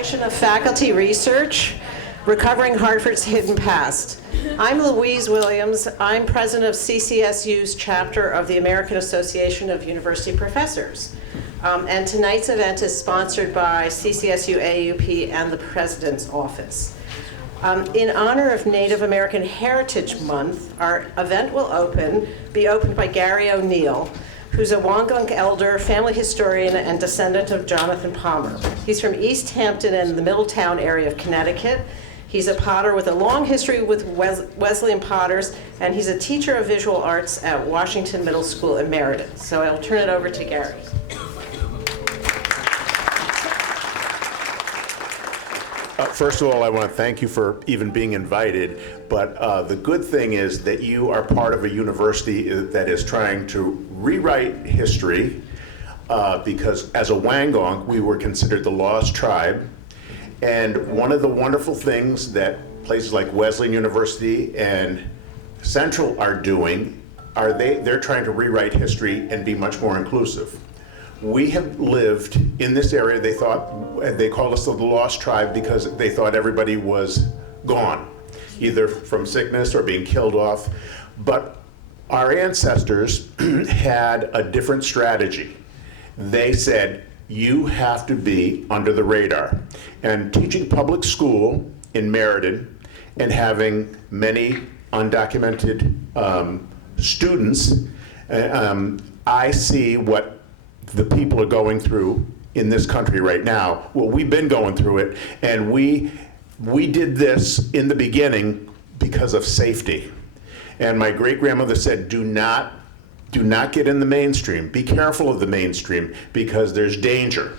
Celebration of Faculty Research, Recovering Hartford's Hidden Past. I'm Louise Williams. I'm president of CCSU's chapter of the American Association of University Professors. And tonight's event is sponsored by CCSU-AAUP and the President's Office. In honor of Native American Heritage Month, our event will be opened by Gary O'Neill, who's a Wangunk elder, family historian, and descendant of Jonathan Palmer. He's from East Hampton and the Middletown area of Connecticut. He's a potter with a long history with Wesleyan potters, and he's a teacher of visual arts at Washington Middle School in Meriden. So I'll turn it over to Gary. First of all, I want to thank you for even being invited, but the good thing is that you are part of a university that is trying to rewrite history, because as a Wangunk, we were considered the lost tribe. And one of the wonderful things that places like Wesleyan University and Central are doing they're trying to rewrite history and be much more inclusive. We have lived in this area. They called us the lost tribe because they thought everybody was gone, either from sickness or being killed off. But our ancestors had a different strategy. They said, you have to be under the radar. And teaching public school in Meriden and having many undocumented students, I see what the people are going through in this country right now. Well, we've been going through it, and we did this in the beginning because of safety. And my great-grandmother said, do not get in the mainstream. Be careful of the mainstream because there's danger.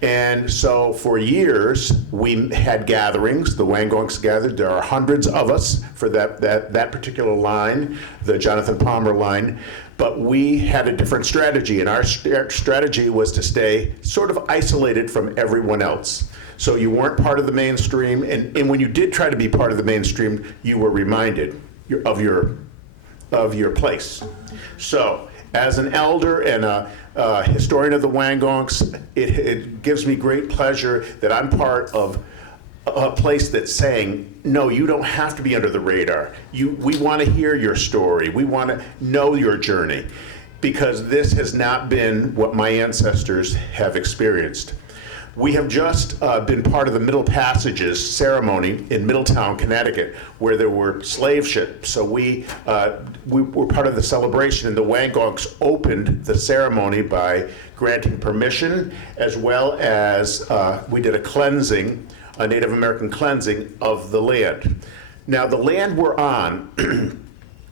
And so for years, we had gatherings, the Wangunks gathered. There are hundreds of us for that particular line, the Jonathan Palmer line. But we had a different strategy, and our strategy was to stay sort of isolated from everyone else. So you weren't part of the mainstream, and when you did try to be part of the mainstream, you were reminded of your place. So, as an elder and a historian of the Wangunks, it gives me great pleasure that I'm part of a place that's saying, no, you don't have to be under the radar. We want to hear your story. We want to know your journey, because this has not been what my ancestors have experienced. We have just been part of the Middle Passages ceremony in Middletown, Connecticut, where there were slave ships. So we were part of the celebration, and the Wangunks opened the ceremony by granting permission, as well as we did a Native American cleansing of the land. Now, the land we're on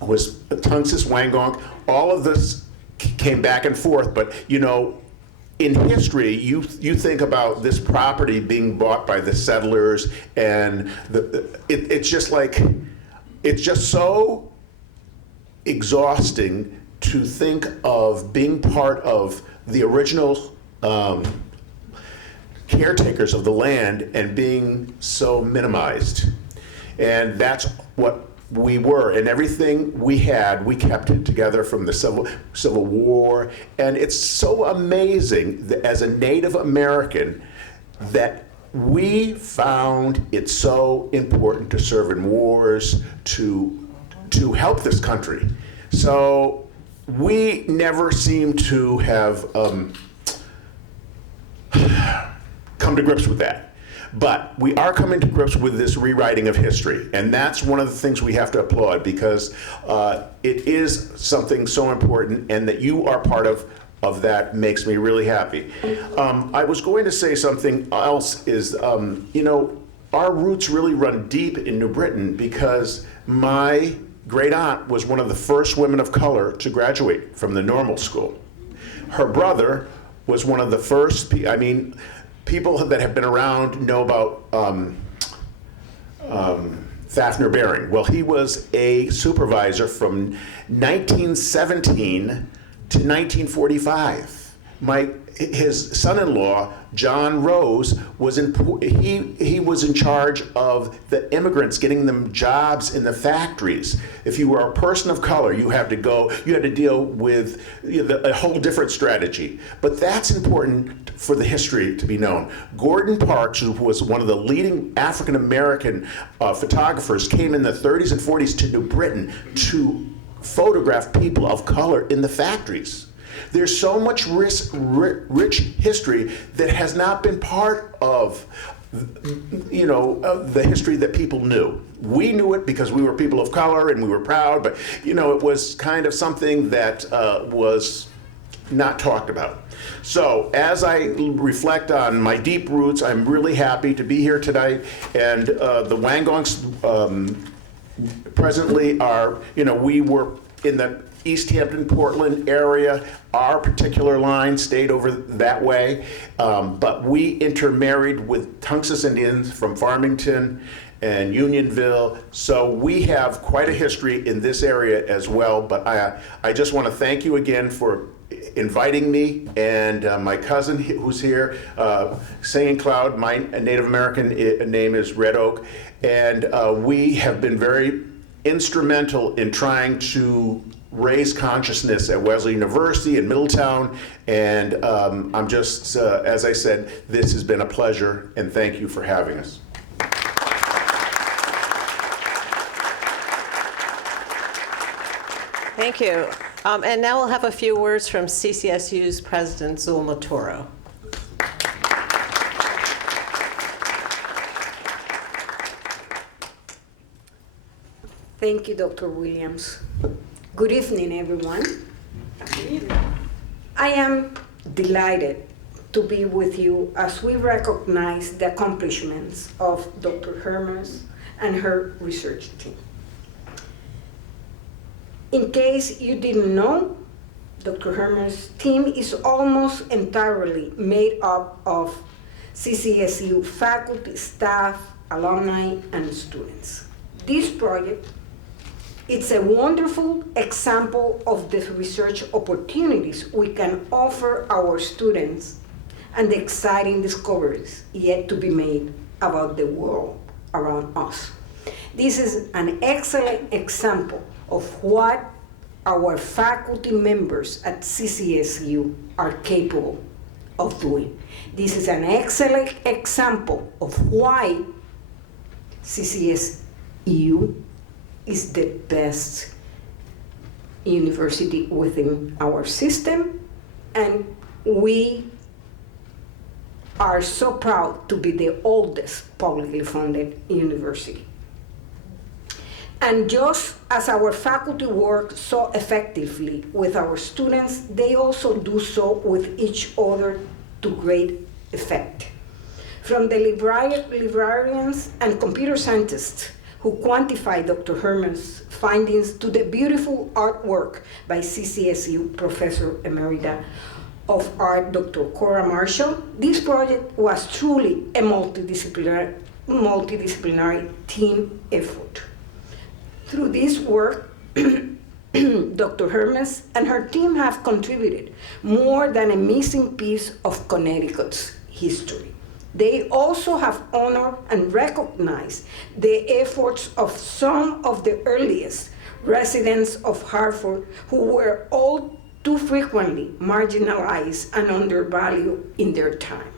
was Tungus, Wangunk. All of this came back and forth, but in history, you think about this property being bought by the settlers, and it's just so exhausting to think of being part of the original caretakers of the land and being so minimized. And that's what we were, and everything we had, we kept it together from the Civil War. And it's so amazing that as a Native American that we found it so important to serve in wars, to help this country. So we never seem to have come to grips with that. But we are coming to grips with this rewriting of history, and that's one of the things we have to applaud, because it is something so important, and that you are part of that makes me really happy. I was going to say something else is, our roots really run deep in New Britain, because my great aunt was one of the first women of color to graduate from the normal school. Her brother was one of the first, people that have been around know about Fafner Baring. Well, he was a supervisor from 1917 to 1945. his son-in-law, John Rose, he was in charge of the immigrants, getting them jobs in the factories. If you were a person of color, you had to deal with a whole different strategy. But that's important for the history to be known. Gordon Parks, who was one of the leading African-American photographers, came in the 30s and 40s to New Britain to photograph people of color in the factories. There's so much rich history that has not been part of, of the history that people knew. We knew it because we were people of color and we were proud, but it was kind of something that was not talked about. So as I reflect on my deep roots, I'm really happy to be here tonight, and the Wangongs presently are, we were in the East Hampton, Portland area. Our particular line stayed over that way, but we intermarried with Tungus Indians from Farmington and Unionville, so we have quite a history in this area as well. But I just want to thank you again for inviting me, and my cousin who's here, Singing Cloud. My Native American name is Red Oak, and we have been very instrumental in trying to raise consciousness at Wellesley University in Middletown, and I'm just, as I said, this has been a pleasure, and thank you for having us. Thank you. And now we'll have a few words from CCSU's President Zulma Toro. Thank you, Dr. Williams. Good evening, everyone. I am delighted to be with you as we recognize the accomplishments of Dr. Hermes and her research team. In case you didn't know, Dr. Hermes' team is almost entirely made up of CCSU faculty, staff, alumni, and students. This project, it's a wonderful example of the research opportunities we can offer our students and the exciting discoveries yet to be made about the world around us. This is an excellent example of what our faculty members at CCSU are capable of doing. This is an excellent example of why CCSU is the best university within our system, and we are so proud to be the oldest publicly funded university. And just as our faculty work so effectively with our students, they also do so with each other to great effect. From the librarians and computer scientists who quantify Dr. Hermes' findings to the beautiful artwork by CCSU Professor Emerita of Art, Dr. Cora Marshall, this project was truly a multidisciplinary team effort. Through this work, Dr. Hermes and her team have contributed more than a missing piece of Connecticut's history. They also have honored and recognized the efforts of some of the earliest residents of Hartford who were all too frequently marginalized and undervalued in their time.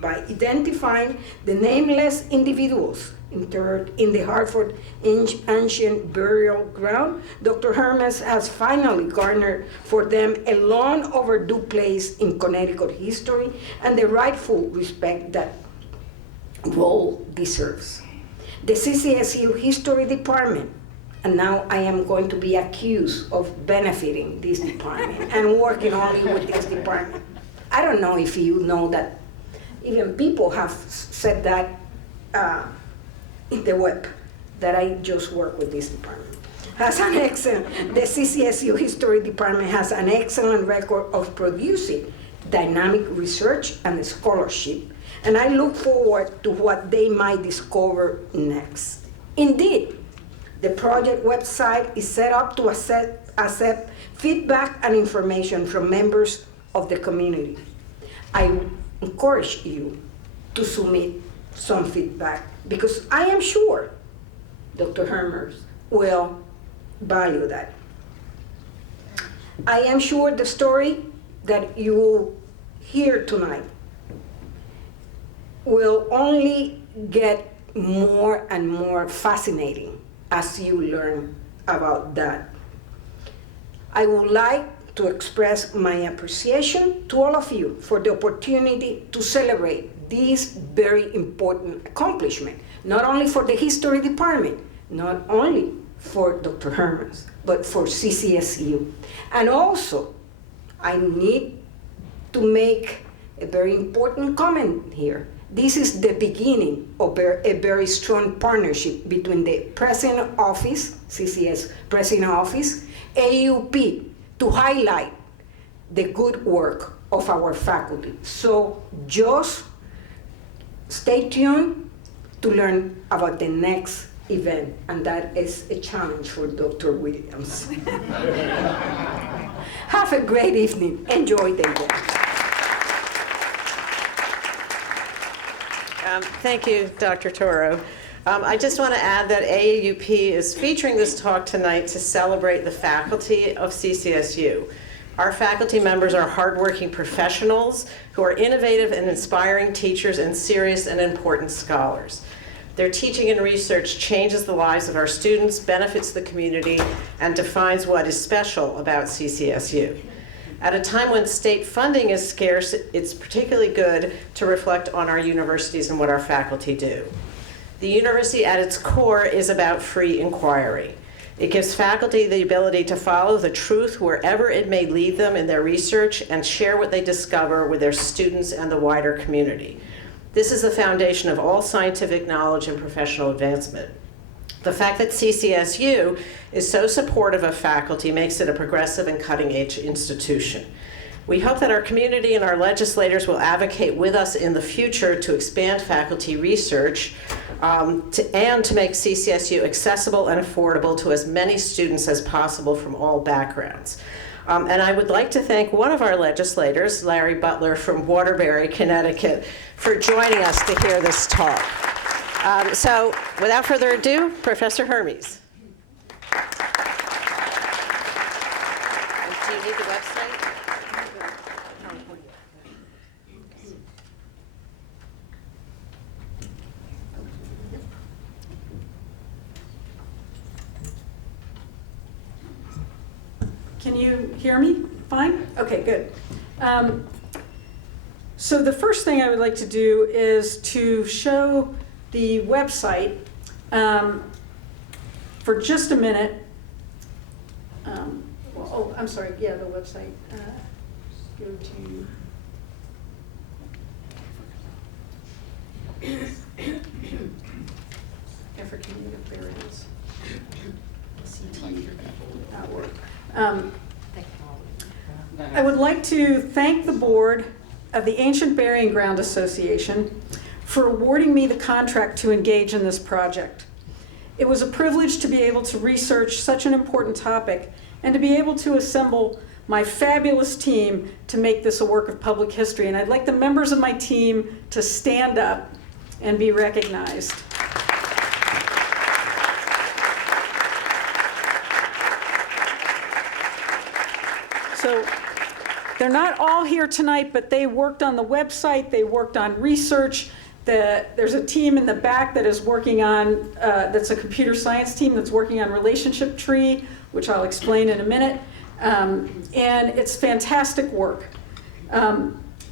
By identifying the nameless individuals interred in the Hartford ancient burial ground, Dr. Hermes has finally garnered for them a long overdue place in Connecticut history and the rightful respect that role deserves. The CCSU History Department, and now I am going to be accused of benefiting this department and working only with this department. I don't know if you know that even people have said that in the web, that I just work with this department. The CCSU History Department has an excellent record of producing dynamic research and scholarship, and I look forward to what they might discover next. Indeed, the project website is set up to accept feedback and information from members of the community. I encourage you to submit some feedback because I am sure Dr. Hermes will value that. I am sure the story that you will hear tonight will only get more and more fascinating as you learn about that. I would like to express my appreciation to all of you for the opportunity to celebrate this very important accomplishment, not only for the history department, not only for Dr. Hermes, but for CCSU. And also, I need to make a very important comment here. This is the beginning of a very strong partnership between the President Office, CCS President Office, AAUP, to highlight the good work of our faculty. So just stay tuned to learn about the next event, and that is a challenge for Dr. Williams. Have a great evening. Enjoy the event. Thank you, Dr. Toro. I just want to add that AAUP is featuring this talk tonight to celebrate the faculty of CCSU. Our faculty members are hardworking professionals who are innovative and inspiring teachers and serious and important scholars. Their teaching and research changes the lives of our students, benefits the community, and defines what is special about CCSU. At a time when state funding is scarce, it's particularly good to reflect on our universities and what our faculty do. The university at its core is about free inquiry. It gives faculty the ability to follow the truth wherever it may lead them in their research and share what they discover with their students and the wider community. This is the foundation of all scientific knowledge and professional advancement. The fact that CCSU is so supportive of faculty makes it a progressive and cutting-edge institution. We hope that our community and our legislators will advocate with us in the future to expand faculty research and to make CCSU accessible and affordable to as many students as possible from all backgrounds. And I would like to thank one of our legislators, Larry Butler from Waterbury, Connecticut, for joining us to hear this talk. So without further ado, Professor Hermes. Do you need the website? Can you hear me fine? Okay, good. So the first thing I would like to do is to show the website for just a minute. I'm sorry, yeah, the website. Go to African Native, there it is. CT.org. I would like to thank the board of the Ancient Burying Ground Association for awarding me the contract to engage in this project. It was a privilege to be able to research such an important topic and to be able to assemble my fabulous team to make this a work of public history. And I'd like the members of my team to stand up and be recognized. So they're not all here tonight, but they worked on the website, they worked on research. There's a team in the back that is working on, that's a computer science team that's working on relationship tree, which I'll explain in a minute. And it's fantastic work.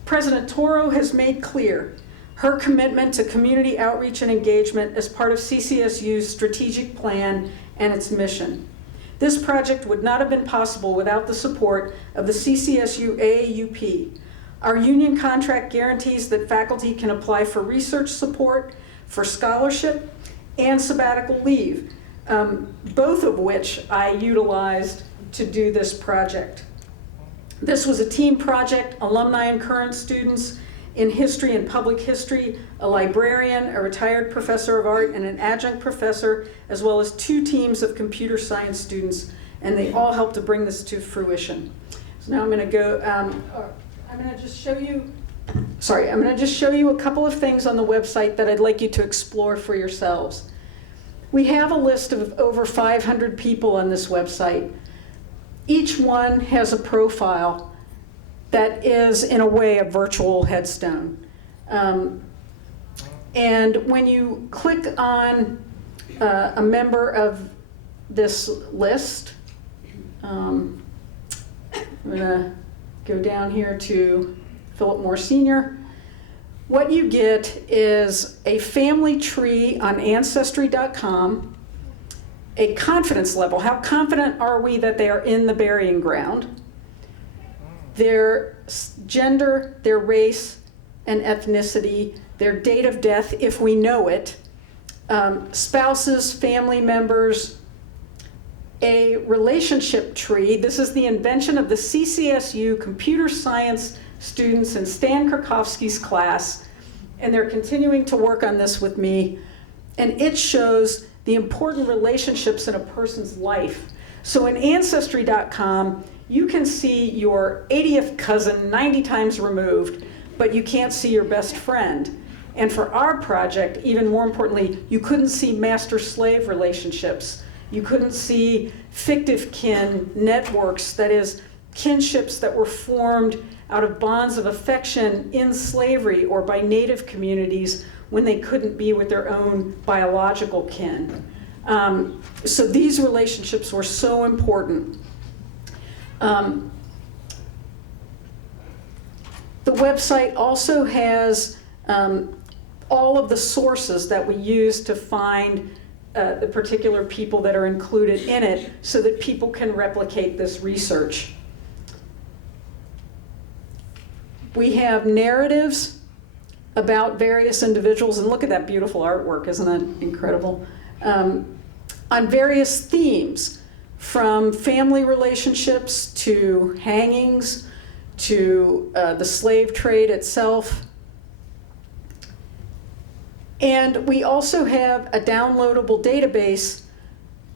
President Toro has made clear her commitment to community outreach and engagement as part of CCSU's strategic plan and its mission. This project would not have been possible without the support of the CCSU-AAUP. Our union contract guarantees that faculty can apply for research support, for scholarship, and sabbatical leave, both of which I utilized to do this project. This was a team project, alumni and current students in history and public history, a librarian, a retired professor of art, and an adjunct professor, as well as 2 teams of computer science students, and they all helped to bring this to fruition. So now I'm going to go, I'm going to just show you a couple of things on the website that I'd like you to explore for yourselves. We have a list of over 500 people on this website. Each one has a profile that is, in a way, a virtual headstone. And when you click on a member of this list, I'm going to go down here to Philip Moore Sr. What you get is a family tree on Ancestry.com, a confidence level. How confident are we that they are in the burying ground? Their gender, their race and ethnicity, their date of death, if we know it, spouses, family members, a relationship tree. This is the invention of the CCSU computer science students in Stan Krakowski's class, and they're continuing to work on this with me. And it shows the important relationships in a person's life. So in Ancestry.com, you can see your 80th cousin 90 times removed, but you can't see your best friend. And for our project, even more importantly, you couldn't see master-slave relationships. You couldn't see fictive kin networks, that is, kinships that were formed out of bonds of affection in slavery or by native communities when they couldn't be with their own biological kin. So these relationships were so important. The website also has all of the sources that we use to find the particular people that are included in it so that people can replicate this research. We have narratives about various individuals, and look at that beautiful artwork, isn't that incredible? On various themes, from family relationships to hangings to the slave trade itself. And we also have a downloadable database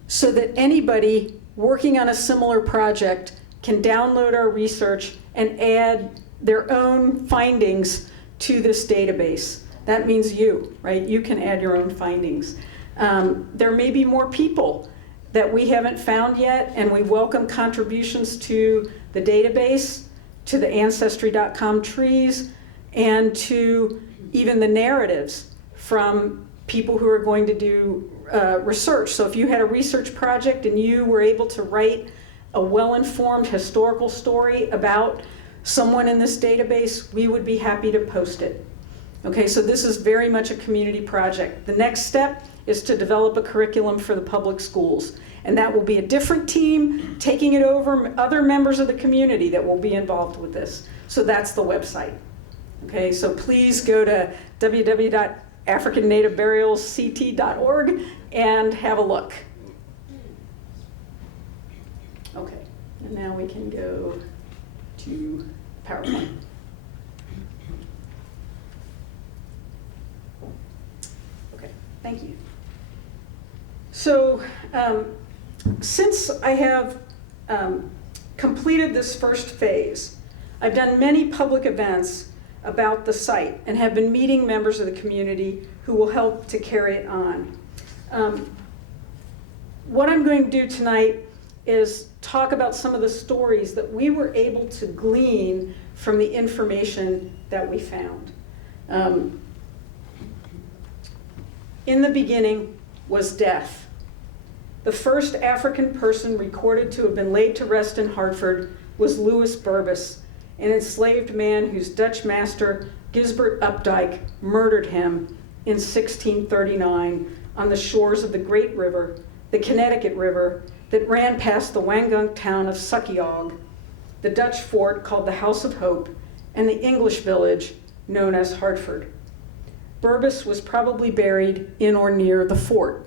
so that anybody working on a similar project can download our research and add their own findings to this database. That means you, right? You can add your own findings. There may be more people that we haven't found yet, and we welcome contributions to the database, to the Ancestry.com trees, and to even the narratives from people who are going to do research. So if you had a research project and you were able to write a well-informed historical story about someone in this database, we would be happy to post it. Okay, so this is very much a community project. The next step is to develop a curriculum for the public schools. And that will be a different team taking it over, other members of the community that will be involved with this. So that's the website. Okay, so please go to www.africannativeburialsct.org and have a look. Okay, and now we can go to PowerPoint. Okay, thank you. So since I have completed this first phase, I've done many public events about the site and have been meeting members of the community who will help to carry it on. What I'm going to do tonight is talk about some of the stories that we were able to glean from the information that we found. In the beginning was death. The first African person recorded to have been laid to rest in Hartford was Louis Burbus, an enslaved man whose Dutch master, Gisbert Updike, murdered him in 1639 on the shores of the Great River, the Connecticut River, that ran past the Wangunk town of Sukiog, the Dutch fort called the House of Hope, and the English village known as Hartford. Burbus was probably buried in or near the fort.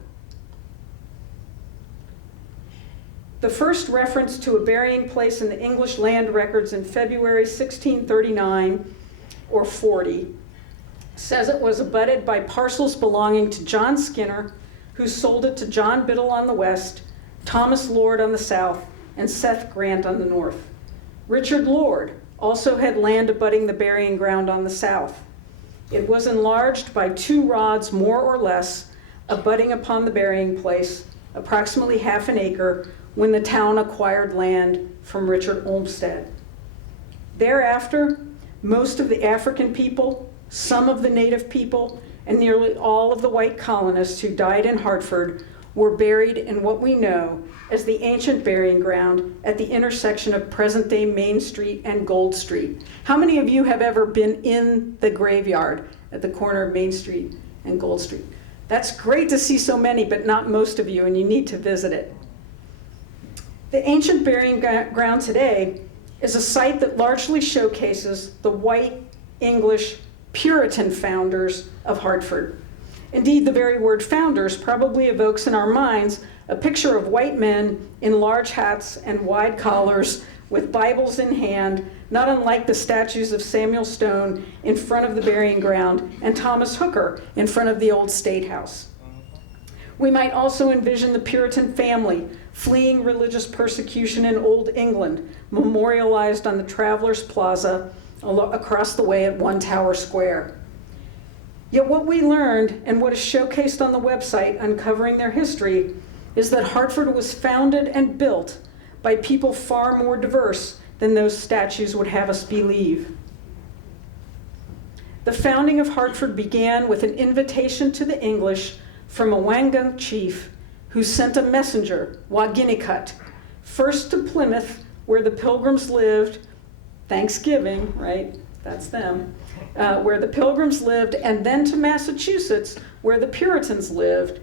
The first reference to a burying place in the English land records in February 1639 or 40 says it was abutted by parcels belonging to John Skinner, who sold it to John Biddle on the west, Thomas Lord on the south, and Seth Grant on the north. Richard Lord also had land abutting the burying ground on the south. It was enlarged by 2 rods more or less, abutting upon the burying place, approximately half an acre, when the town acquired land from Richard Olmsted. Thereafter, most of the African people, some of the native people, and nearly all of the white colonists who died in Hartford were buried in what we know as the ancient burying ground at the intersection of present-day Main Street and Gold Street. How many of you have ever been in the graveyard at the corner of Main Street and Gold Street? That's great to see so many, but not most of you, and you need to visit it. The ancient burying ground today is a site that largely showcases the white, English, Puritan founders of Hartford. Indeed, the very word founders probably evokes in our minds a picture of white men in large hats and wide collars with Bibles in hand, not unlike the statues of Samuel Stone in front of the burying ground and Thomas Hooker in front of the old State House. We might also envision the Puritan family fleeing religious persecution in Old England, memorialized on the Travelers Plaza across the way at One Tower Square. Yet what we learned, and what is showcased on the website uncovering their history, is that Hartford was founded and built by people far more diverse than those statues would have us believe. The founding of Hartford began with an invitation to the English from a Wangan chief who sent a messenger, Waginnicut, first to Plymouth, where the Pilgrims lived, Thanksgiving, right? That's them. Where the Pilgrims lived, and then to Massachusetts, where the Puritans lived,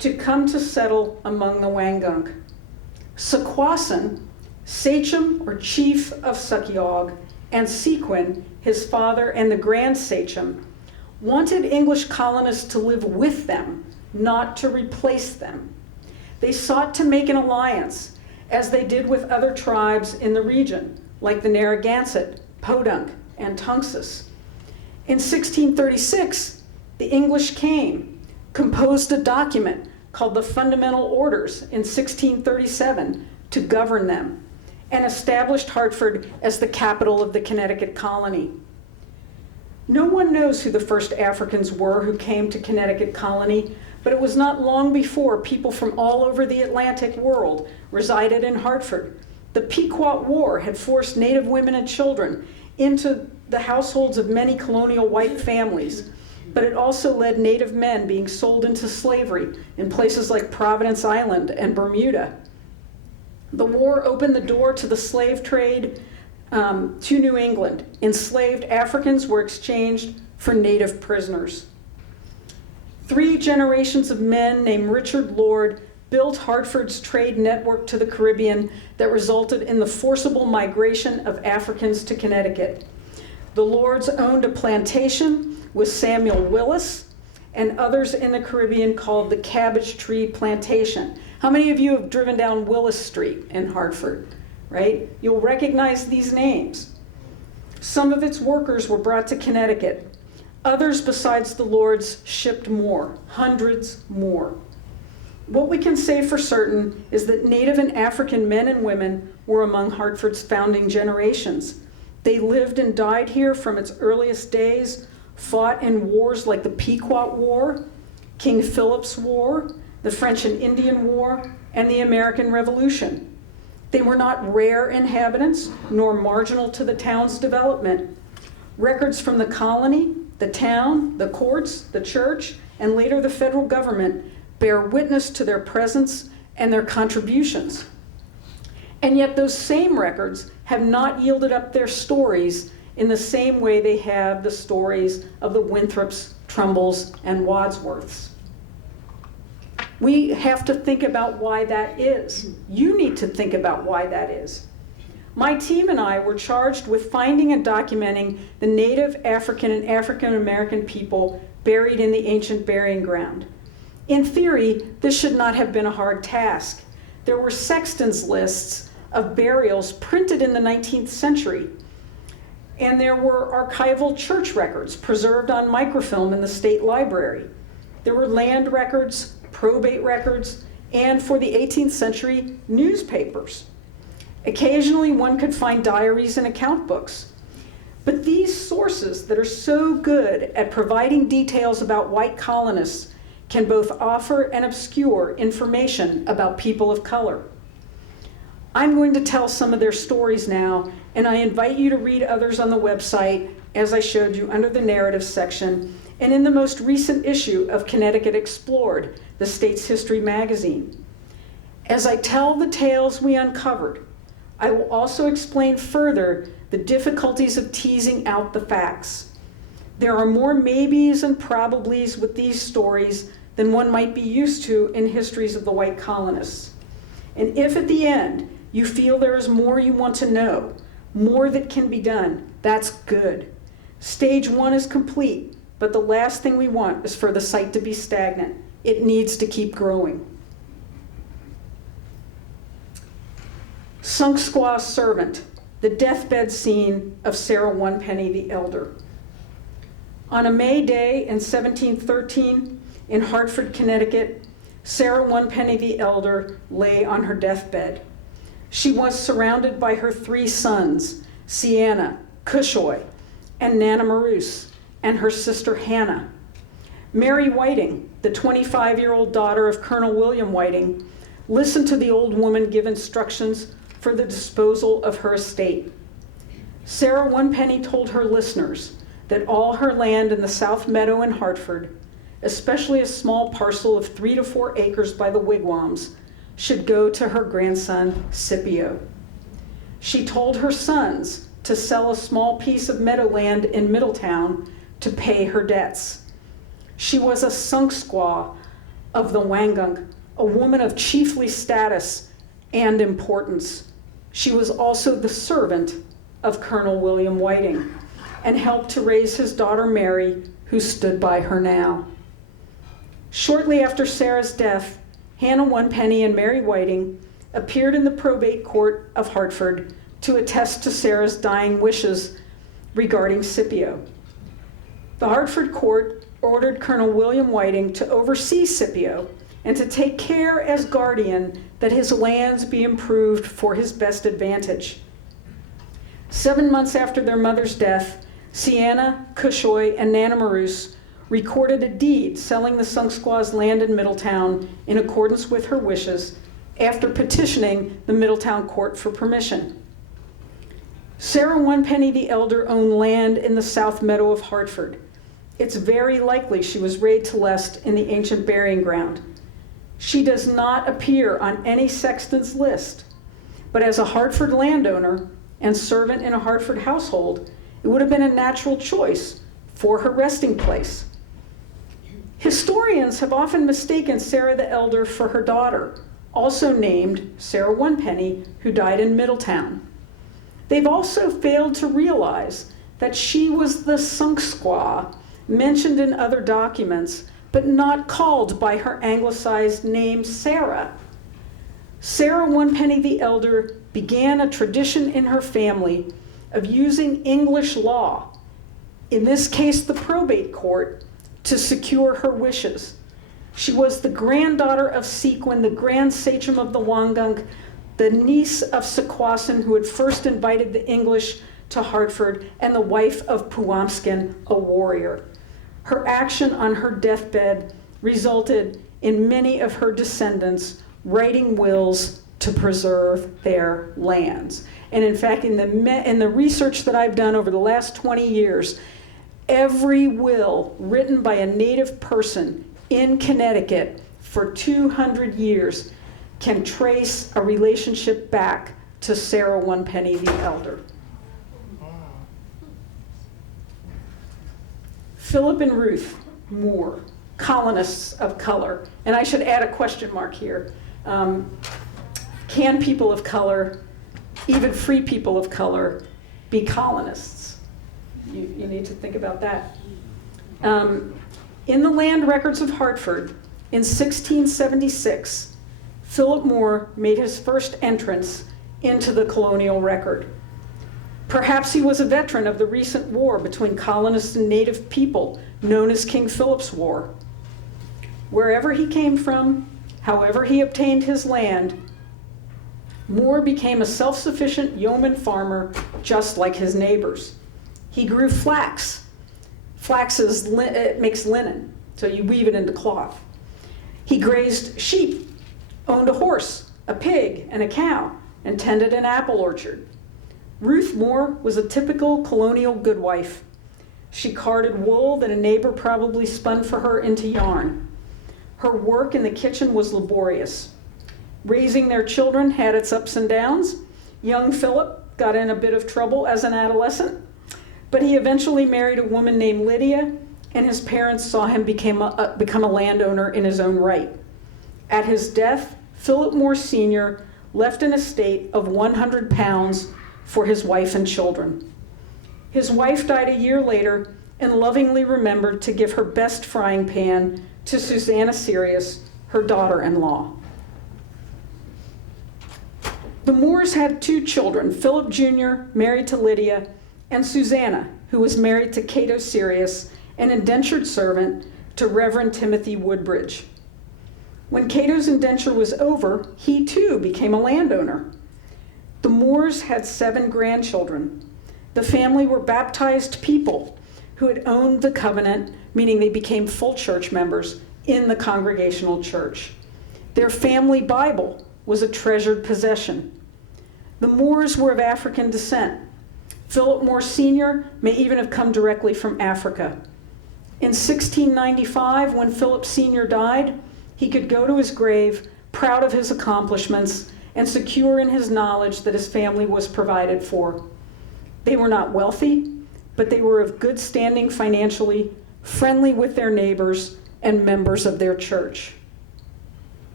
to come to settle among the Wangunk. Sequassin, sachem or chief of Sukiog, and Sequin, his father and the grand sachem, wanted English colonists to live with them, not to replace them. They sought to make an alliance, as they did with other tribes in the region, like the Narragansett, Podunk, and Tunxus. In 1636, the English came, composed a document called the Fundamental Orders in 1637 to govern them, and established Hartford as the capital of the Connecticut colony. No one knows who the first Africans were who came to Connecticut colony, but it was not long before people from all over the Atlantic world resided in Hartford. The Pequot War had forced Native women and children into the households of many colonial white families, but it also led Native men being sold into slavery in places like Providence Island and Bermuda. The war opened the door to the slave trade to New England. Enslaved Africans were exchanged for Native prisoners. 3 generations of men named Richard Lord built Hartford's trade network to the Caribbean that resulted in the forcible migration of Africans to Connecticut. The Lords owned a plantation with Samuel Willis and others in the Caribbean called the Cabbage Tree Plantation. How many of you have driven down Willis Street in Hartford, right? You'll recognize these names. Some of its workers were brought to Connecticut. Others besides the Lords shipped more, hundreds more. What we can say for certain is that Native and African men and women were among Hartford's founding generations. They lived and died here from its earliest days, fought in wars like the Pequot War, King Philip's War, the French and Indian War, and the American Revolution. They were not rare inhabitants, nor marginal to the town's development. Records from the colony, the town, the courts, the church, and later the federal government bear witness to their presence and their contributions. And yet those same records have not yielded up their stories in the same way they have the stories of the Winthrops, Trumbulls, and Wadsworths. We have to think about why that is. You need to think about why that is. My team and I were charged with finding and documenting the Native, African, and African American people buried in the ancient burying ground. In theory, this should not have been a hard task. There were sexton's lists of burials printed in the 19th century, and there were archival church records preserved on microfilm in the state library. There were land records, probate records, and for the 18th century, newspapers. Occasionally, one could find diaries and account books. But these sources that are so good at providing details about white colonists can both offer and obscure information about people of color. I'm going to tell some of their stories now, and I invite you to read others on the website, as I showed you under the narrative section, and in the most recent issue of Connecticut Explored, the state's history magazine. As I tell the tales we uncovered, I will also explain further the difficulties of teasing out the facts. There are more maybes and probablys with these stories than one might be used to in histories of the white colonists. And if at the end you feel there is more you want to know, more that can be done, that's good. Stage 1 is complete, but the last thing we want is for the site to be stagnant. It needs to keep growing. Sunk Squaw Servant, the deathbed scene of Sarah Onepenny the Elder. On a May day in 1713, in Hartford, Connecticut, Sarah Onepenny the Elder lay on her deathbed. She was surrounded by her 3 sons, Sienna, Cushoy, and Nanamarus, and her sister Hannah. Mary Whiting, the 25-year-old daughter of Colonel William Whiting, listened to the old woman give instructions for the disposal of her estate. Sarah Onepenny told her listeners that all her land in the South Meadow in Hartford, especially a small parcel of 3 to 4 acres by the wigwams, should go to her grandson, Scipio. She told her sons to sell a small piece of meadowland in Middletown to pay her debts. She was a sunk squaw of the Wangung, a woman of chiefly status and importance. She was also the servant of Colonel William Whiting and helped to raise his daughter Mary, who stood by her now. Shortly after Sarah's death, Hannah Onepenny and Mary Whiting appeared in the probate court of Hartford to attest to Sarah's dying wishes regarding Scipio. The Hartford court ordered Colonel William Whiting to oversee Scipio and to take care as guardian that his lands be improved for his best advantage. 7 months after their mother's death, Sienna, Cushoy, and Nanamarus recorded a deed selling the Sunk Squaw's land in Middletown in accordance with her wishes after petitioning the Middletown court for permission. Sarah Onepenny the Elder owned land in the South Meadow of Hartford. It's very likely she was laid to rest in the ancient burying ground. She does not appear on any sexton's list, but as a Hartford landowner and servant in a Hartford household, it would have been a natural choice for her resting place. Historians have often mistaken Sarah the Elder for her daughter, also named Sarah Onepenny, who died in Middletown. They've also failed to realize that she was the sunk squaw mentioned in other documents, but not called by her anglicized name Sarah. Sarah Onepenny the Elder began a tradition in her family of using English law, in this case the probate court, to secure her wishes. She was the granddaughter of Sequin, the grand sachem of the Wangung, the niece of Sequasin, who had first invited the English to Hartford, and the wife of Puamskin, a warrior. Her action on her deathbed resulted in many of her descendants writing wills to preserve their lands. And in fact, in the research that I've done over the last 20 years, every will written by a native person in Connecticut for 200 years can trace a relationship back to Sarah Onepenny the Elder. Philip and Ruth Moore, colonists of color. And I should add a question mark here. Can people of color, even free people of color, be colonists? You need to think about that. In the land records of Hartford, in 1676, Philip Moore made his first entrance into the colonial record. Perhaps he was a veteran of the recent war between colonists and native people, known as King Philip's War. Wherever he came from, however he obtained his land, Moore became a self-sufficient yeoman farmer just like his neighbors. He grew flax. Flax it makes linen, so you weave it into cloth. He grazed sheep, owned a horse, a pig, and a cow, and tended an apple orchard. Ruth Moore was a typical colonial goodwife. She carded wool that a neighbor probably spun for her into yarn. Her work in the kitchen was laborious. Raising their children had its ups and downs. Young Philip got in a bit of trouble as an adolescent, but he eventually married a woman named Lydia, and his parents saw him become a landowner in his own right. At his death, Philip Moore Sr. left an estate of 100 pounds for his wife and children. His wife died a year later and lovingly remembered to give her best frying pan to Susanna Sirius, her daughter-in-law. The Moores had 2 children, Philip Jr., married to Lydia, and Susanna, who was married to Cato Sirius, an indentured servant to Reverend Timothy Woodbridge. When Cato's indenture was over, he too became a landowner. The Moores had 7 grandchildren. The family were baptized people who had owned the covenant, meaning they became full church members in the Congregational Church. Their family Bible was a treasured possession. The Moores were of African descent. Philip Moore Sr. may even have come directly from Africa. In 1695, when Philip Sr. died, he could go to his grave proud of his accomplishments and secure in his knowledge that his family was provided for. They were not wealthy, but they were of good standing financially, friendly with their neighbors, and members of their church.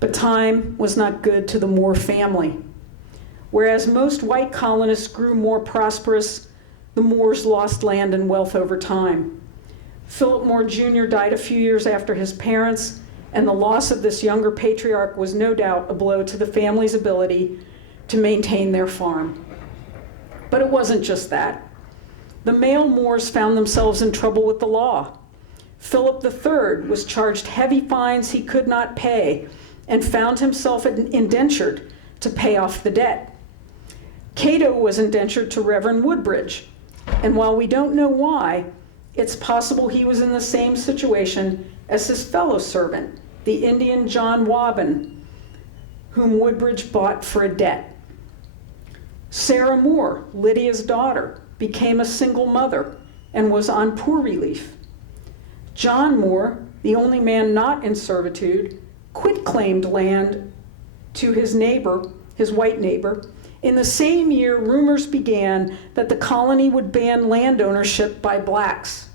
But time was not good to the Moore family. Whereas most white colonists grew more prosperous, the Moores lost land and wealth over time. Philip Moore Jr. died a few years after his parents, and the loss of this younger patriarch was no doubt a blow to the family's ability to maintain their farm. But it wasn't just that. The male Moores found themselves in trouble with the law. Philip III was charged heavy fines he could not pay and found himself indentured to pay off the debt. Cato was indentured to Reverend Woodbridge, and while we don't know why, it's possible he was in the same situation as his fellow servant, the Indian John Wabben, whom Woodbridge bought for a debt. Sarah Moore, Lydia's daughter, became a single mother and was on poor relief. John Moore, the only man not in servitude, quit-claimed land to his neighbor, his white neighbor. In the same year, rumors began that the colony would ban land ownership by blacks.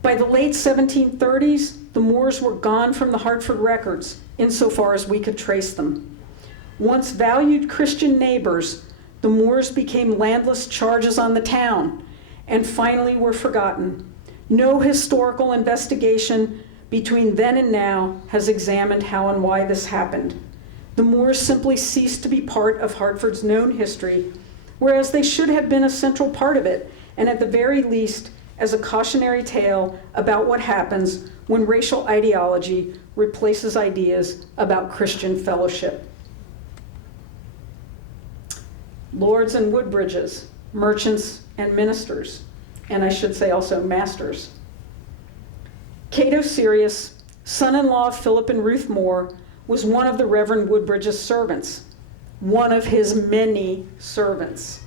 By the late 1730s, the Moores were gone from the Hartford records, insofar as we could trace them. Once valued Christian neighbors, the Moores became landless charges on the town, and finally were forgotten. No historical investigation between then and now has examined how and why this happened. The Moores simply ceased to be part of Hartford's known history, whereas they should have been a central part of it, and at the very least, as a cautionary tale about what happens when racial ideology replaces ideas about Christian fellowship. Lords and Woodbridges, merchants and ministers, and I should say also masters. Cato Sirius, son-in-law of Philip and Ruth Moore, was one of the Reverend Woodbridge's servants, one of his many servants.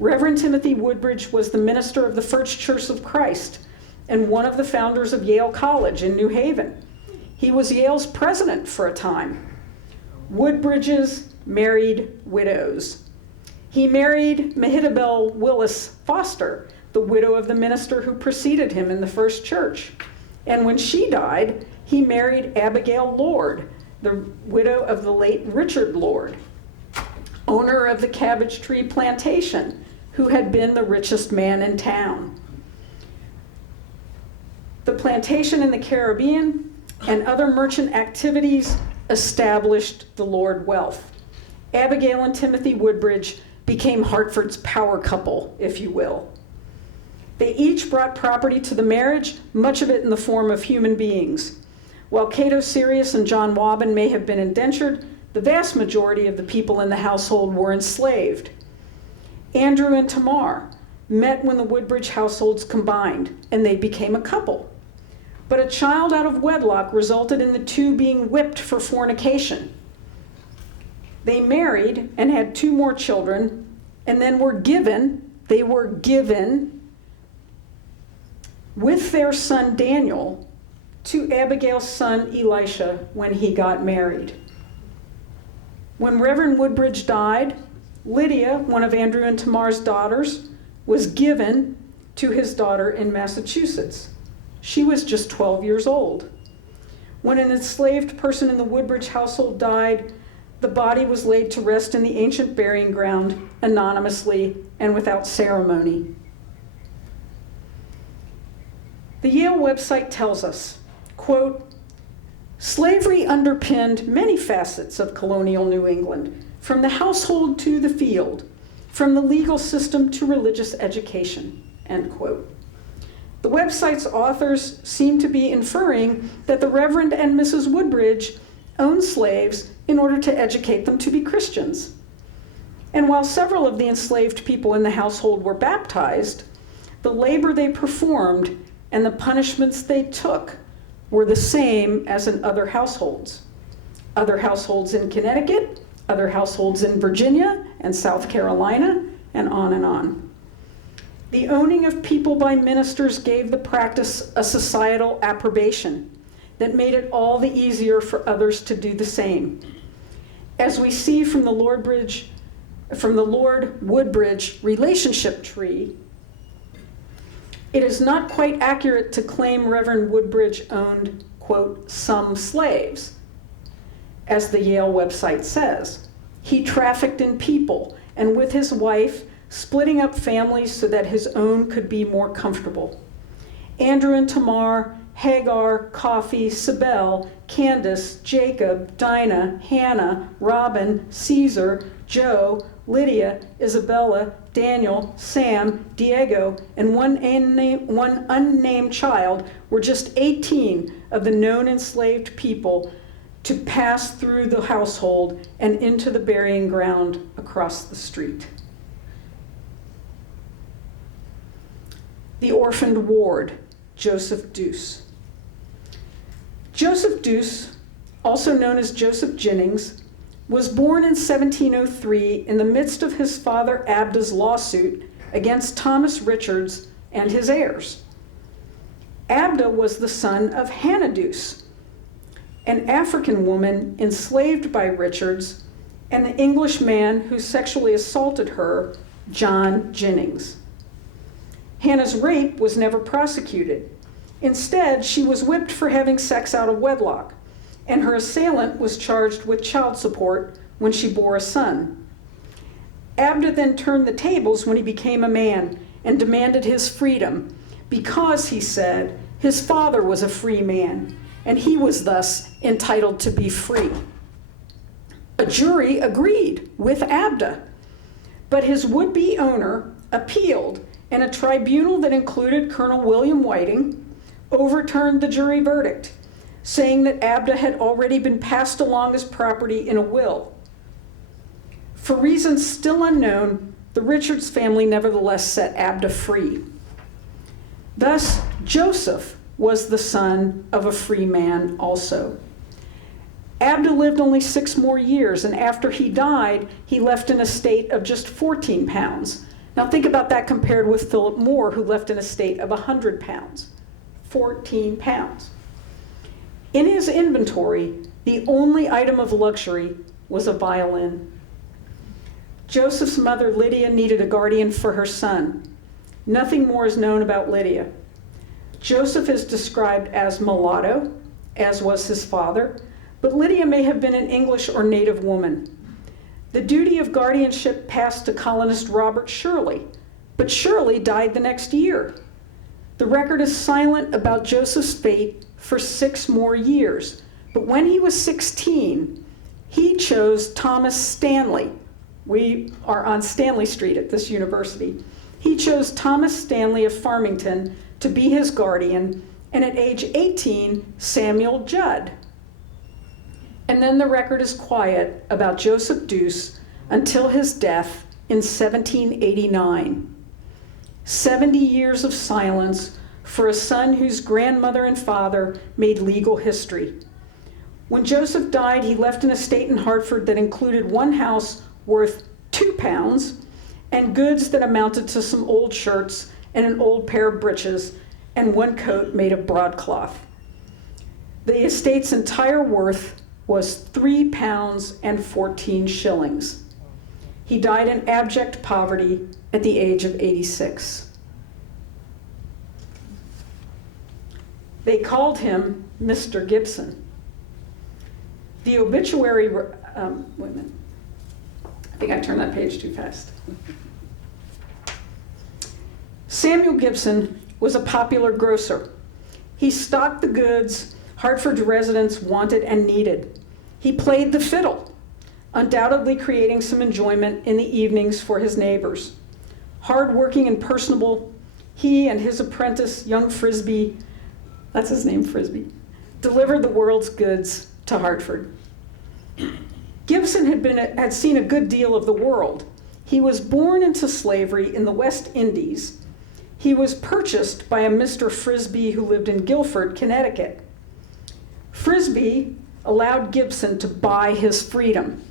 Reverend Timothy Woodbridge was the minister of the First Church of Christ and one of the founders of Yale College in New Haven. He was Yale's president for a time. Woodbridges married widows. He married Mehitabel Willis Foster, the widow of the minister who preceded him in the First Church. And when she died, he married Abigail Lord, the widow of the late Richard Lord, owner of the Cabbage Tree Plantation, who had been the richest man in town. The plantation in the Caribbean and other merchant activities established the Lord wealth. Abigail and Timothy Woodbridge became Hartford's power couple, if you will. They each brought property to the marriage, much of it in the form of human beings. While Cato Sirius and John Wabben may have been indentured, The vast majority of the people in the household were enslaved. Andrew and Tamar met when the Woodbridge households combined, and they became a couple. But a child out of wedlock resulted in the two being whipped for fornication. They married and had 2 more children, and then they were given with their son Daniel to Abigail's son Elisha when he got married. When Reverend Woodbridge died, Lydia, one of Andrew and Tamar's daughters, was given to his daughter in Massachusetts. She was just 12 years old. When an enslaved person in the Woodbridge household died, the body was laid to rest in the ancient burying ground anonymously and without ceremony. The Yale website tells us, quote, "Slavery underpinned many facets of colonial New England, from the household to the field, from the legal system to religious education," end quote. The website's authors seem to be inferring that the Reverend and Mrs. Woodbridge owned slaves in order to educate them to be Christians. And while several of the enslaved people in the household were baptized, the labor they performed and the punishments they took were the same as in other households. Other households in Connecticut, other households in Virginia and South Carolina, and on and on. The owning of people by ministers gave the practice a societal approbation that made it all the easier for others to do the same. As we see from the Lord Woodbridge relationship tree, it is not quite accurate to claim Reverend Woodbridge owned, quote, "some slaves," as the Yale website says. He trafficked in people, and with his wife, splitting up families so that his own could be more comfortable. Andrew and Tamar, Hagar, Coffee, Sibel, Candace, Jacob, Dinah, Hannah, Robin, Caesar, Joe, Lydia, Isabella, Daniel, Sam, Diego, and one unnamed child were just 18 of the known enslaved people to pass through the household and into the burying ground across the street. The orphaned ward, Joseph Deuce. Joseph Deuce, also known as Joseph Jennings, was born in 1703 in the midst of his father Abda's lawsuit against Thomas Richards and his heirs. Abda was the son of Hannah Deuce, an African woman enslaved by Richards, and the English man who sexually assaulted her, John Jennings. Hannah's rape was never prosecuted. Instead, she was whipped for having sex out of wedlock, and her assailant was charged with child support when she bore a son. Abda then turned the tables when he became a man and demanded his freedom because, he said, his father was a free man, and he was thus entitled to be free. A jury agreed with Abda, but his would-be owner appealed, and a tribunal that included Colonel William Whiting overturned the jury verdict, saying that Abda had already been passed along as property in a will. For reasons still unknown, the Richards family nevertheless set Abda free. Thus, Joseph was the son of a free man also. Abda lived only 6 more years, and after he died, he left an estate of just 14 pounds. Now think about that compared with Philip Moore, who left an estate of 100 pounds. 14 pounds. In his inventory, the only item of luxury was a violin. Joseph's mother, Lydia, needed a guardian for her son. Nothing more is known about Lydia. Joseph is described as mulatto, as was his father, but Lydia may have been an English or native woman. The duty of guardianship passed to colonist Robert Shirley, but Shirley died the next year. The record is silent about Joseph's fate for 6 more years, but when he was 16, he chose Thomas Stanley. We are on Stanley Street at this university. He chose Thomas Stanley of Farmington to be his guardian, and at age 18, Samuel Judd. And then the record is quiet about Joseph Deuce until his death in 1789. 70 years of silence for a son whose grandmother and father made legal history. When Joseph died, he left an estate in Hartford that included one house worth £2 and goods that amounted to some old shirts and an old pair of breeches and one coat made of broadcloth. The estate's entire worth was £3 and 14 shillings. He died in abject poverty at the age of 86. They called him Mr. Gibson. The obituary, wait a minute. I think I turned that page too fast. Samuel Gibson was a popular grocer. He stocked the goods Hartford residents wanted and needed. He played the fiddle, undoubtedly creating some enjoyment in the evenings for his neighbors. Hardworking and personable, he and his apprentice, young Frisbee, that's his name, Frisbee, delivered the world's goods to Hartford. Gibson had seen a good deal of the world. He was born into slavery in the West Indies. He was purchased by a Mr. Frisbee who lived in Guilford, Connecticut. Frisbee allowed Gibson to buy his freedom.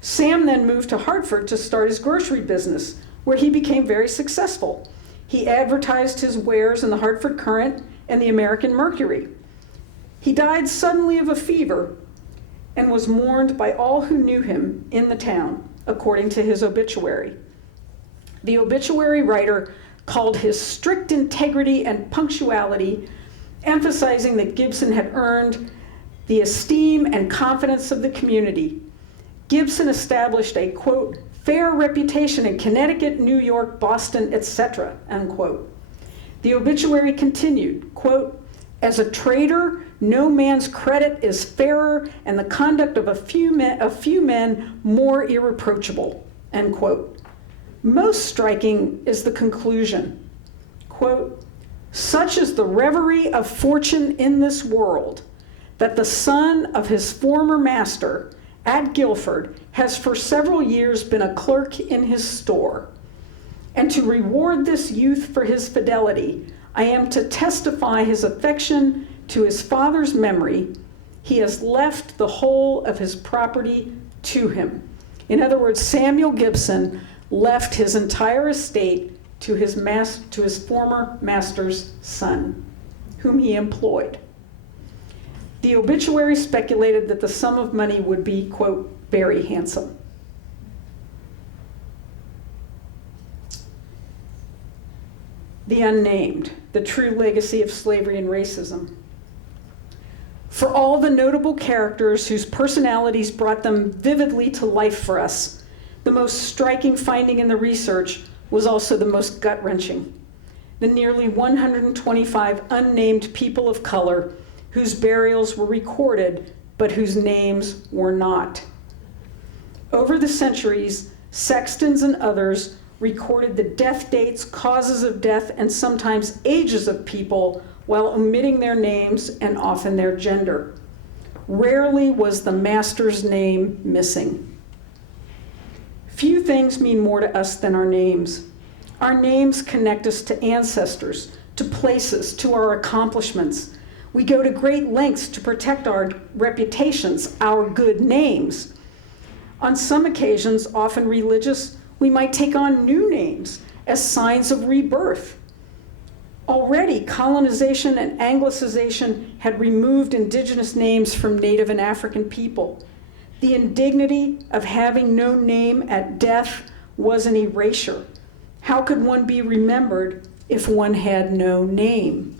Sam then moved to Hartford to start his grocery business, where he became very successful. He advertised his wares in the Hartford Courant and the American Mercury. He died suddenly of a fever and was mourned by all who knew him in the town, according to his obituary. The obituary writer called his strict integrity and punctuality, emphasizing that Gibson had earned the esteem and confidence of the community. Gibson established a, quote, fair reputation in Connecticut, New York, Boston, etc., unquote. The obituary continued, quote, as a trader, no man's credit is fairer and the conduct of a few men more irreproachable, end quote. Most striking is the conclusion, quote, such is the reverie of fortune in this world that the son of his former master at Guilford has for several years been a clerk in his store. And to reward this youth for his fidelity, I am to testify his affection to his father's memory. He has left the whole of his property to him. In other words, Samuel Gibson left his entire estate to his former master's son, whom he employed. The obituary speculated that the sum of money would be, quote, very handsome. The unnamed, the true legacy of slavery and racism. For all the notable characters whose personalities brought them vividly to life for us, the most striking finding in the research was also the most gut-wrenching. The nearly 125 unnamed people of color whose burials were recorded, but whose names were not. Over the centuries, sextons and others recorded the death dates, causes of death, and sometimes ages of people while omitting their names and often their gender. Rarely was the master's name missing. Few things mean more to us than our names. Our names connect us to ancestors, to places, to our accomplishments. We go to great lengths to protect our reputations, our good names. On some occasions, often religious, we might take on new names as signs of rebirth. Already, colonization and Anglicization had removed indigenous names from Native and African people. The indignity of having no name at death was an erasure. How could one be remembered if one had no name?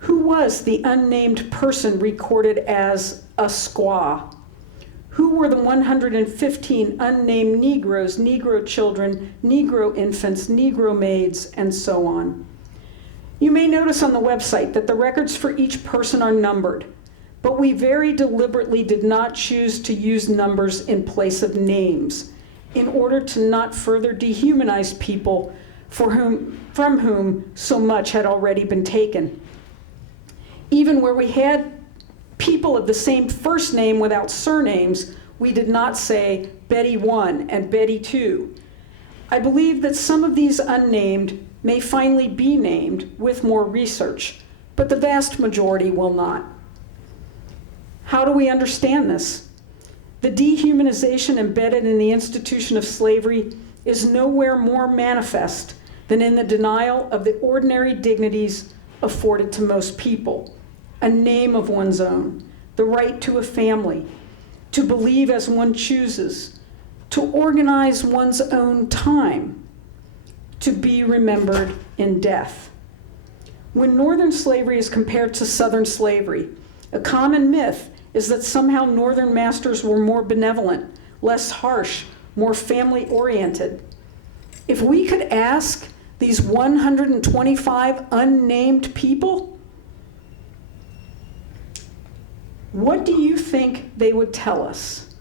Who was the unnamed person recorded as a squaw? Who were the 115 unnamed Negroes, Negro children, Negro infants, Negro maids, and so on? You may notice on the website that the records for each person are numbered, but we very deliberately did not choose to use numbers in place of names in order to not further dehumanize people from whom so much had already been taken. Even where we had people of the same first name without surnames, we did not say Betty 1 and Betty 2. I believe that some of these unnamed may finally be named with more research, but the vast majority will not. How do we understand this? The dehumanization embedded in the institution of slavery is nowhere more manifest than in the denial of the ordinary dignities afforded to most people: a name of one's own, the right to a family, to believe as one chooses, to organize one's own time, to be remembered in death. When Northern slavery is compared to Southern slavery, a common myth is that somehow Northern masters were more benevolent, less harsh, more family-oriented. If we could ask these 125 unnamed people, what do you think they would tell us?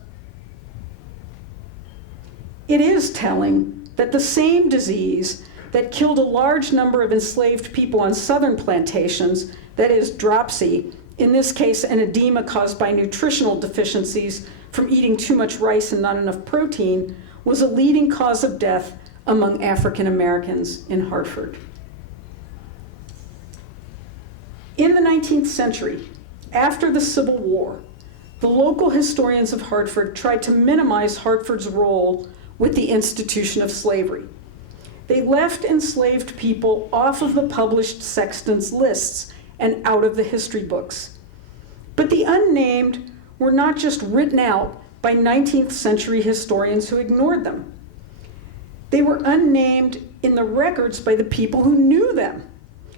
It is telling that the same disease that killed a large number of enslaved people on Southern plantations, that is dropsy, in this case an edema caused by nutritional deficiencies from eating too much rice and not enough protein, was a leading cause of death among African Americans in Hartford. In the 19th century, after the Civil War, the local historians of Hartford tried to minimize Hartford's role with the institution of slavery. They left enslaved people off of the published sextons lists and out of the history books. But the unnamed were not just written out by 19th century historians who ignored them. They were unnamed in the records by the people who knew them,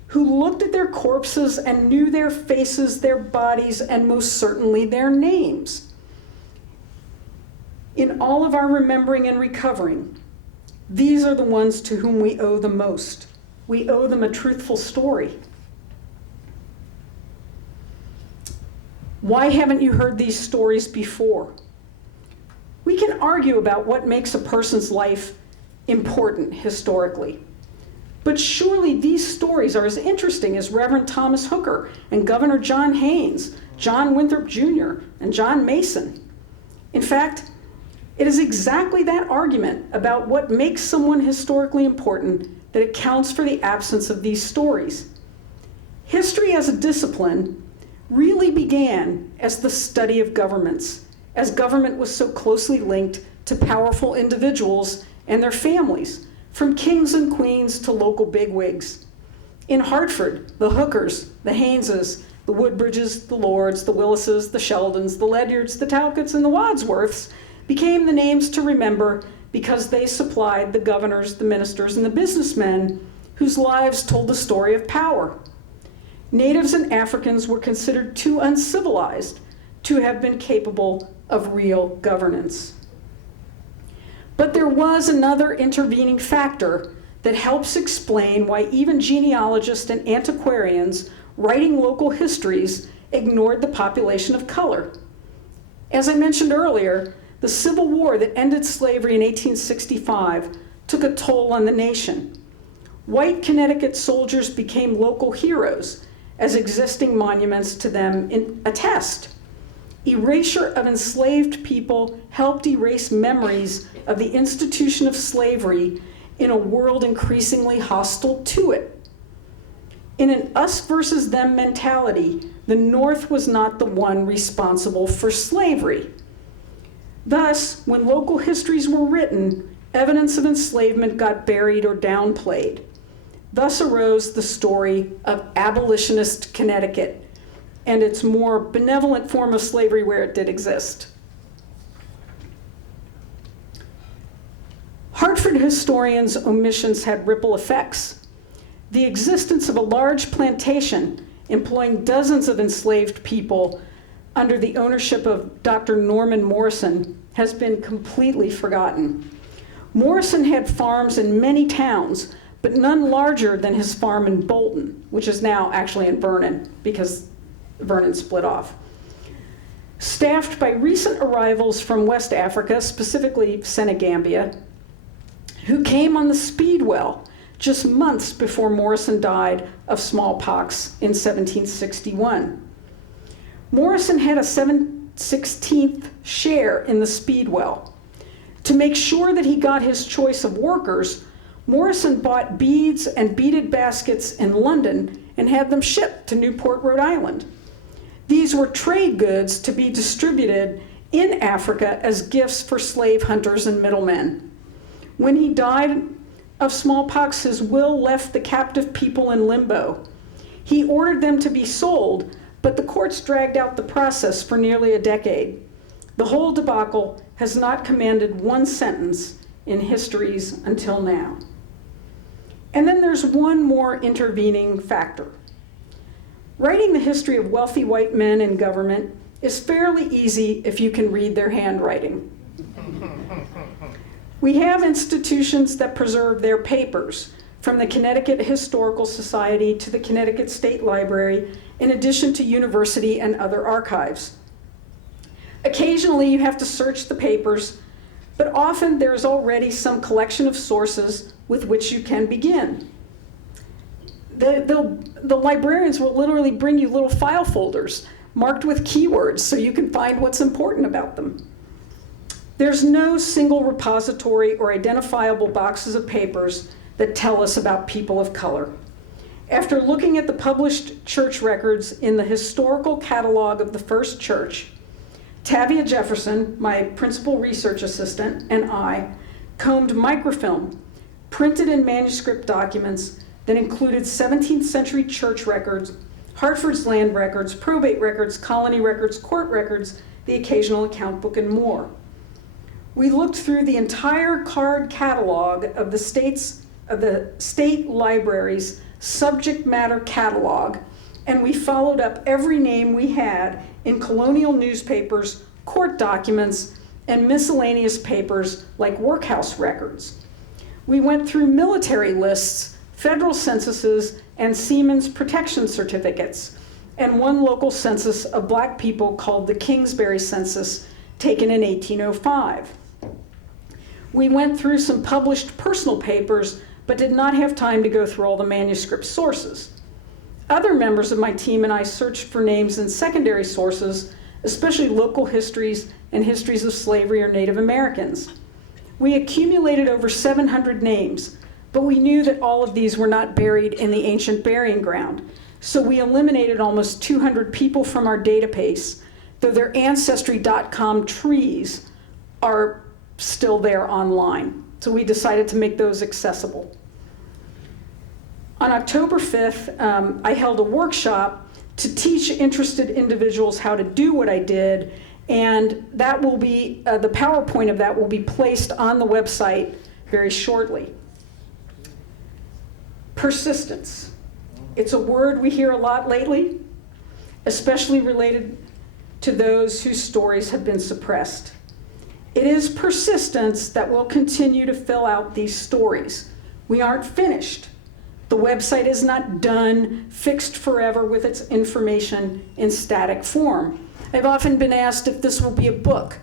who looked at their corpses and knew their faces, their bodies, and most certainly their names. In all of our remembering and recovering, these are the ones to whom we owe the most. We owe them a truthful story. Why haven't you heard these stories before? We can argue about what makes a person's life important historically. But surely these stories are as interesting as Reverend Thomas Hooker and Governor John Haynes, John Winthrop Jr., and John Mason. In fact, it is exactly that argument about what makes someone historically important that accounts for the absence of these stories. History as a discipline really began as the study of governments, as government was so closely linked to powerful individuals and their families, from kings and queens to local bigwigs. In Hartford, the Hookers, the Hayneses, the Woodbridges, the Lords, the Willises, the Sheldons, the Ledyards, the Talcotts, and the Wadsworths became the names to remember because they supplied the governors, the ministers, and the businessmen whose lives told the story of power. Natives and Africans were considered too uncivilized to have been capable of real governance. But there was another intervening factor that helps explain why even genealogists and antiquarians writing local histories ignored the population of color. As I mentioned earlier, the Civil War that ended slavery in 1865 took a toll on the nation. White Connecticut soldiers became local heroes, as existing monuments to them attest. Erasure of enslaved people helped erase memories of the institution of slavery in a world increasingly hostile to it. In an us versus them mentality, the North was not the one responsible for slavery. Thus, when local histories were written, evidence of enslavement got buried or downplayed. Thus arose the story of abolitionist Connecticut and its more benevolent form of slavery where it did exist. Hartford historians' omissions had ripple effects. The existence of a large plantation employing dozens of enslaved people under the ownership of Dr. Norman Morrison has been completely forgotten. Morrison had farms in many towns, but none larger than his farm in Bolton, which is now actually in Vernon because Vernon split off. Staffed by recent arrivals from West Africa, specifically Senegambia, who came on the Speedwell just months before Morrison died of smallpox in 1761. Morrison had a 7/16 share in the speedwell. To make sure that he got his choice of workers, Morrison bought beads and beaded baskets in London and had them shipped to Newport, Rhode Island. These were trade goods to be distributed in Africa as gifts for slave hunters and middlemen. When he died of smallpox, his will left the captive people in limbo. He ordered them to be sold, but the courts dragged out the process for nearly a decade. The whole debacle has not commanded one sentence in histories until now. And then there's one more intervening factor. Writing the history of wealthy white men in government is fairly easy if you can read their handwriting. We have institutions that preserve their papers, from the Connecticut Historical Society to the Connecticut State Library, in addition to university and other archives. Occasionally you have to search the papers, but often there's already some collection of sources with which you can begin. The librarians will literally bring you little file folders marked with keywords so you can find what's important about them. There's no single repository or identifiable boxes of papers that tell us about people of color. After looking at the published church records in the historical catalog of the First Church, Tavia Jefferson, my principal research assistant, and I combed microfilm, printed and manuscript documents that included 17th century church records, Hartford's land records, probate records, colony records, court records, the occasional account book, and more. We looked through the entire card catalog of the state library's subject matter catalog, and we followed up every name we had in colonial newspapers, court documents, and miscellaneous papers like workhouse records. We went through military lists, federal censuses, and seamen's protection certificates, and one local census of black people called the Kingsbury Census, taken in 1805. We went through some published personal papers, but did not have time to go through all the manuscript sources. Other members of my team and I searched for names in secondary sources, especially local histories and histories of slavery or Native Americans. We accumulated over 700 names, but we knew that all of these were not buried in the ancient burying ground, so we eliminated almost 200 people from our database, though their Ancestry.com trees are still there online. So we decided to make those accessible. On October 5th, I held a workshop to teach interested individuals how to do what I did, and that will be, the PowerPoint of that will be placed on the website very shortly. Persistence. It's a word we hear a lot lately, especially related to those whose stories have been suppressed. It is persistence that will continue to fill out these stories. We aren't finished. The website is not done, fixed forever with its information in static form. I've often been asked if this will be a book.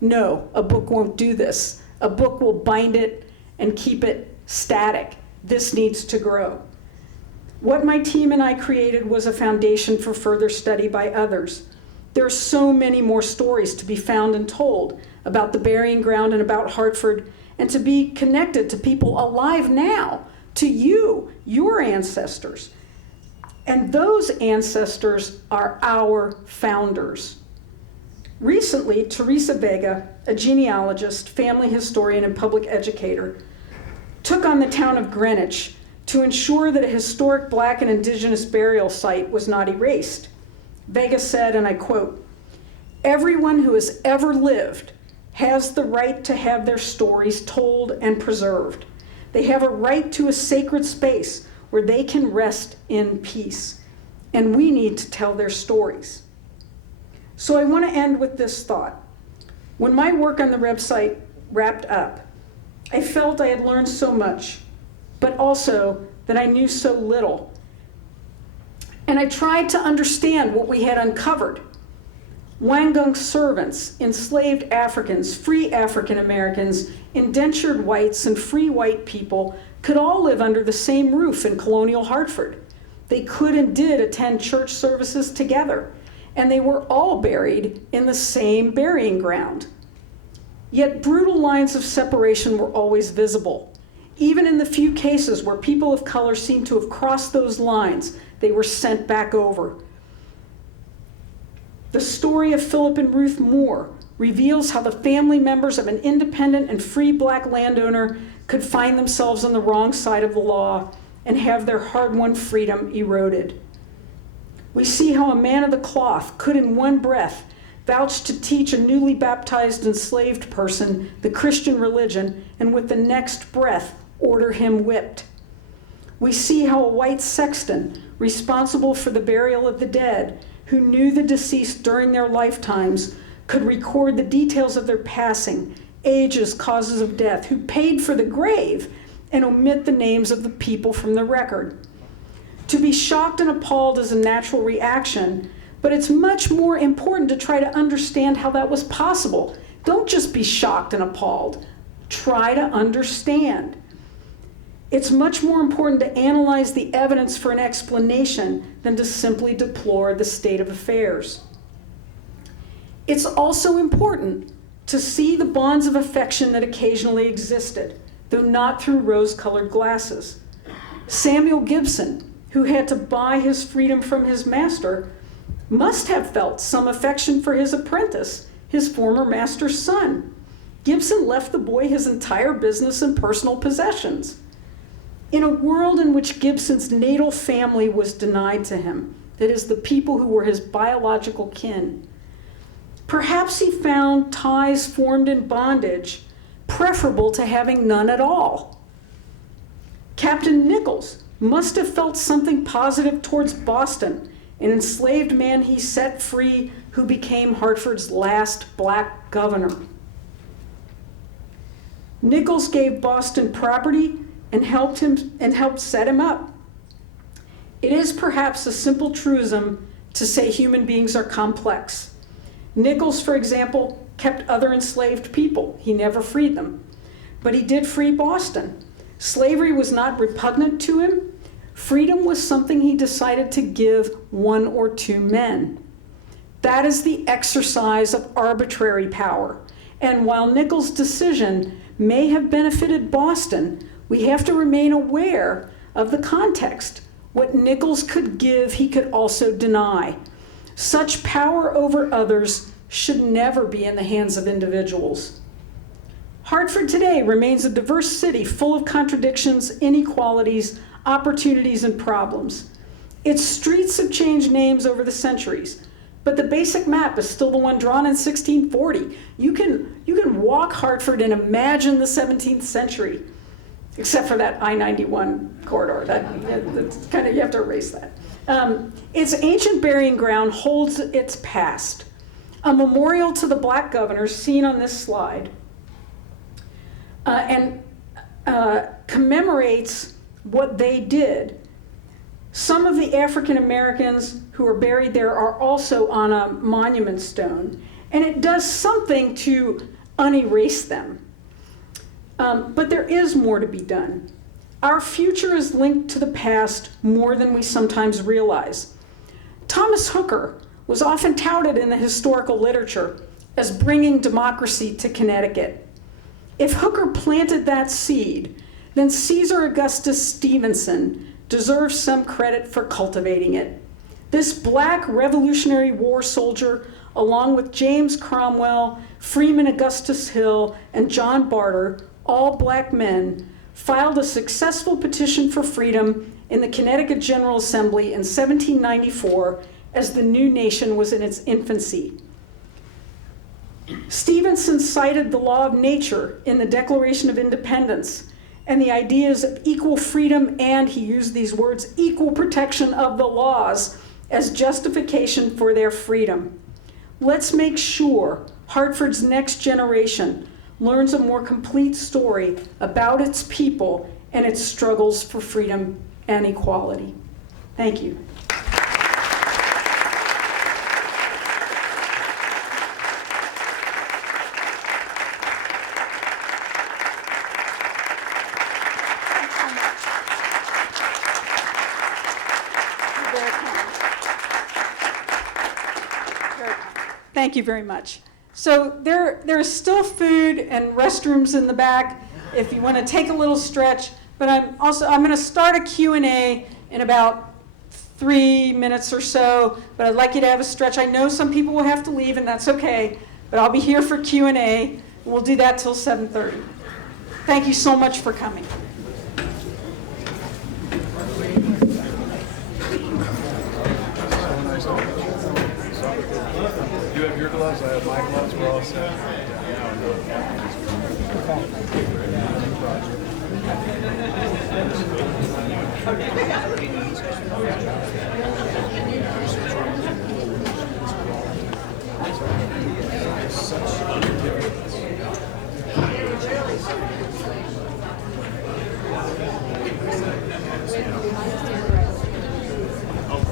No, a book won't do this. A book will bind it and keep it static. This needs to grow. What my team and I created was a foundation for further study by others. There are so many more stories to be found and told about the burying ground and about Hartford, and to be connected to people alive now, to you, your ancestors. And those ancestors are our founders. Recently, Teresa Vega, a genealogist, family historian, and public educator, took on the town of Greenwich to ensure that a historic Black and Indigenous burial site was not erased. Vega said, and I quote, "Everyone who has ever lived has the right to have their stories told and preserved. They have a right to a sacred space where they can rest in peace. And we need to tell their stories." So I want to end with this thought. When my work on the website wrapped up, I felt I had learned so much, but also that I knew so little. And I tried to understand what we had uncovered. Wangung servants, enslaved Africans, free African Americans, indentured whites, and free white people could all live under the same roof in colonial Hartford. They could and did attend church services together, and they were all buried in the same burying ground. Yet brutal lines of separation were always visible. Even in the few cases where people of color seemed to have crossed those lines, they were sent back over. The story of Philip and Ruth Moore reveals how the family members of an independent and free black landowner could find themselves on the wrong side of the law and have their hard-won freedom eroded. We see how a man of the cloth could in one breath vouch to teach a newly baptized enslaved person the Christian religion and with the next breath order him whipped. We see how a white sexton, responsible for the burial of the dead, who knew the deceased during their lifetimes, could record the details of their passing, ages, causes of death, who paid for the grave, and omit the names of the people from the record. To be shocked and appalled is a natural reaction, but it's much more important to try to understand how that was possible. Don't just be shocked and appalled. Try to understand. It's much more important to analyze the evidence for an explanation than to simply deplore the state of affairs. It's also important to see the bonds of affection that occasionally existed, though not through rose-colored glasses. Samuel Gibson, who had to buy his freedom from his master, must have felt some affection for his apprentice, his former master's son. Gibson left the boy his entire business and personal possessions. In a world in which Gibson's natal family was denied to him, that is, the people who were his biological kin, perhaps he found ties formed in bondage preferable to having none at all. Captain Nichols must have felt something positive towards Boston, an enslaved man he set free who became Hartford's last black governor. Nichols gave Boston property and helped set him up. It is perhaps a simple truism to say human beings are complex. Nichols, for example, kept other enslaved people. He never freed them. But he did free Boston. Slavery was not repugnant to him. Freedom was something he decided to give one or two men. That is the exercise of arbitrary power. And while Nichols' decision may have benefited Boston, we have to remain aware of the context. What Nichols could give, he could also deny. Such power over others should never be in the hands of individuals. Hartford today remains a diverse city full of contradictions, inequalities, opportunities, and problems. Its streets have changed names over the centuries, but the basic map is still the one drawn in 1640. You can walk Hartford and imagine the 17th century, except for that I-91 corridor. That's kind of, you have to erase that. Its ancient burying ground holds its past. A memorial to the black governors seen on this slide commemorates what they did. Some of the African Americans who are buried there are also on a monument stone, and it does something to unerase them. But there is more to be done. Our future is linked to the past more than we sometimes realize. Thomas Hooker was often touted in the historical literature as bringing democracy to Connecticut. If Hooker planted that seed, then Caesar Augustus Stevenson deserves some credit for cultivating it. This black Revolutionary War soldier, along with James Cromwell, Freeman Augustus Hill, and John Barter, all black men, filed a successful petition for freedom in the Connecticut General Assembly in 1794 as the new nation was in its infancy. Stevenson cited the law of nature in the Declaration of Independence and the ideas of equal freedom and, he used these words, equal protection of the laws as justification for their freedom. Let's make sure Hartford's next generation learns a more complete story about its people and its struggles for freedom and equality. Thank you. Thank you very much. So there's still food and restrooms in the back if you want to take a little stretch, but I'm going to start a Q&A in about 3 minutes or so, but I'd like you to have a stretch. I know some people will have to leave, and that's okay, but I'll be here for Q&A. We'll do that till 7:30. Thank you so much for coming. You have your gloves, I have my gloves, we're all set.